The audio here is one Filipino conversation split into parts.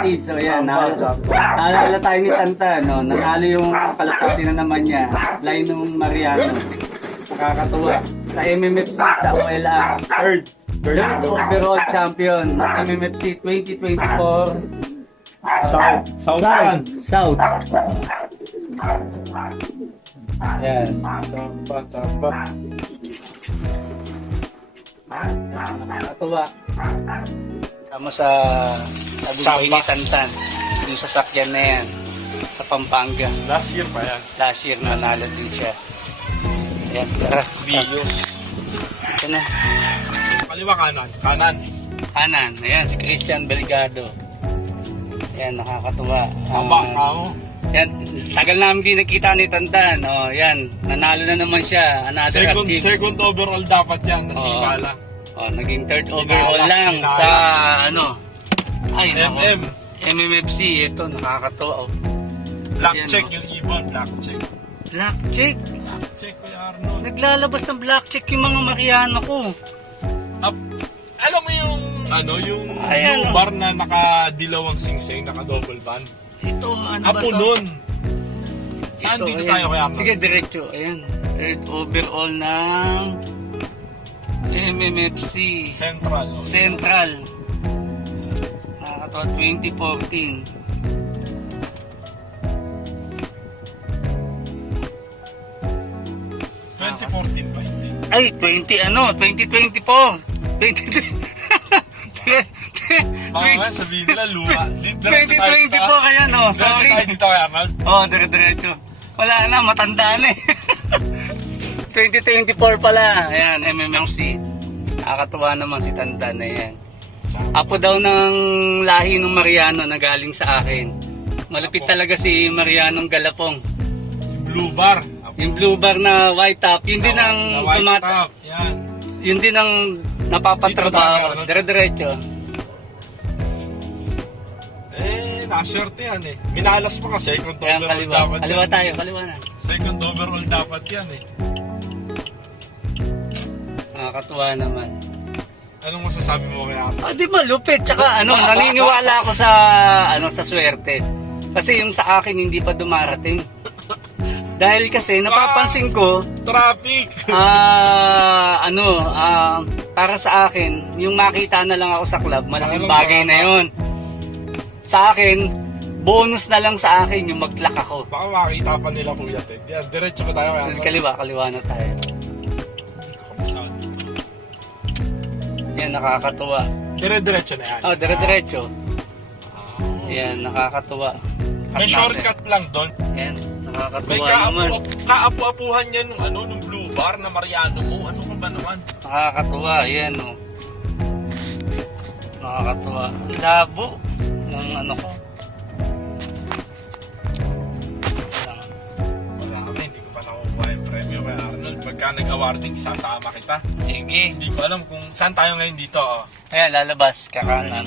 Prestige. So yan, naalala tayo ni Tantan, no? Nanalo yung kalapati na naman niya, line ng Mariano. Nakakatuwa. Sa MMFC, sa OLA, third overall champion ng MMFC 2024. South. Yan. Tapa. Nakakatuwa. Tama sa tagumpay ni Tantan. Yung sasakyan na yan. Sa Pampanga. Last year pa yan. Last year nanalo din siya. Ayan, tara. Bios. Ito na. Kaliwa kanan. Kanan. Ayan, si Christian Belgado. Ayan, nakakatuwa. Tama ako. Yan, tagal namin di nakita ni Tantan. Oh, yan, nanalo na naman siya. Another achievement. Second overall dapat yan. Nasipa lang. Oh, naging third overall lang sa ano. Ay, MM. MMFC. Ito, nakakatuwa. Oh. Black Yan, check oh. yung ibon. Black check. Black check. Black check ko yung Arnold. Naglalabas ng black check yung mga Mariano ko. Alam mo yung Ayan, blue bar na nakadilawang singsing, naka-double band? Ito, ano ba Apo to? nun. Saan Ito, dito ayan. tayo kaya? Sige, diretso. Ayan. Third overall ng MMFC Central. Central. Nakakatawa, 2014. ba hindi? Ay, 2024. 2020. Baka nga sabihin nila luma. 2024 kaya, no? Sorry. Sorry. Tayo dito kaya, Arnold. Oh, dire-diretso. Wala na, matanda na eh. 2024 pala. Ayan, MMFC. Nakakatuwa naman si Tantan na yan. Apo daw ng lahi ng Mariano na galing sa akin. Malapit talaga si Marianong Galapong. Yung blue bar. Yung blue bar na white top, yun din ang white top. Yan. yun din ang napapatrabaho. Dito tayo, Dire-diretso. Naswerte yan eh. Minalas pa kasi. Second Ayan, overall kaliwa. dapat Kaliwa yan. tayo, kaliwa na. Second overall dapat yan eh. Nakakatuwa naman. Anong masasabi mo kaya? Ah, di malupit. Tsaka naniniwala ako sa swerte. Kasi yung sa akin hindi pa dumarating. Dahil kasi napapansin ko, Traffic! para sa akin, yung makita na lang ako sa club, malaking bagay na yun. Sa akin, bonus na lang sa akin yung mag-lock ako. Baka makakita pa nila Kuya Ted. Yan, diretso pa tayo kaya? Kaliwa na tayo. Yan, nakakatuwa. Dire-diretso na yan. Oh, dire-diretso. Yan, nakakatuwa. May shortcut lang doon. Yan, May nakakatuwa naman. kaapu-apuhan yan nung blue bar na Mariano mo. Ano ka ba naman? Nakakatuwa, yan o. Nakakatuwa. Ang labo ng ano ko. Wala kami, hindi ko pa nakukuha yung premyo kaya Arnold. Pagka nag-awarding, isasama kita. Sige. Hindi ko alam kung saan tayo ngayon dito. Ayan, lalabas, kakanan.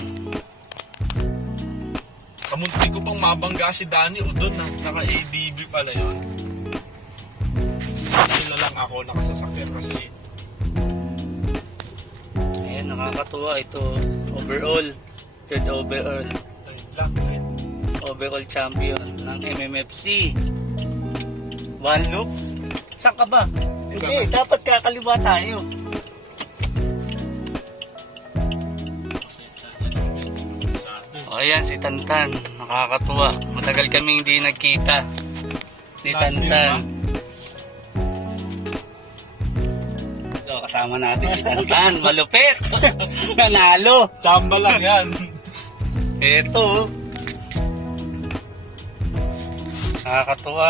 Kamunti ko pang mabangga si Danny o doon na. Naka-ADB pala yun. Sila lang ako nakasasakyan kasi. Ayan, nakakatuwa. Ito, overall. Third overall. Overall champion ng MMFC. One loop? Saan ka ba? Hindi, dapat kakaliwa tayo. O ayan, si Tantan. Nakakatuwa. Matagal kaming hindi nagkita. Si Tantan. So, kasama natin si Tantan. Malupit! Nanalo! Chamba lang yan. Ito. Nakakatuwa.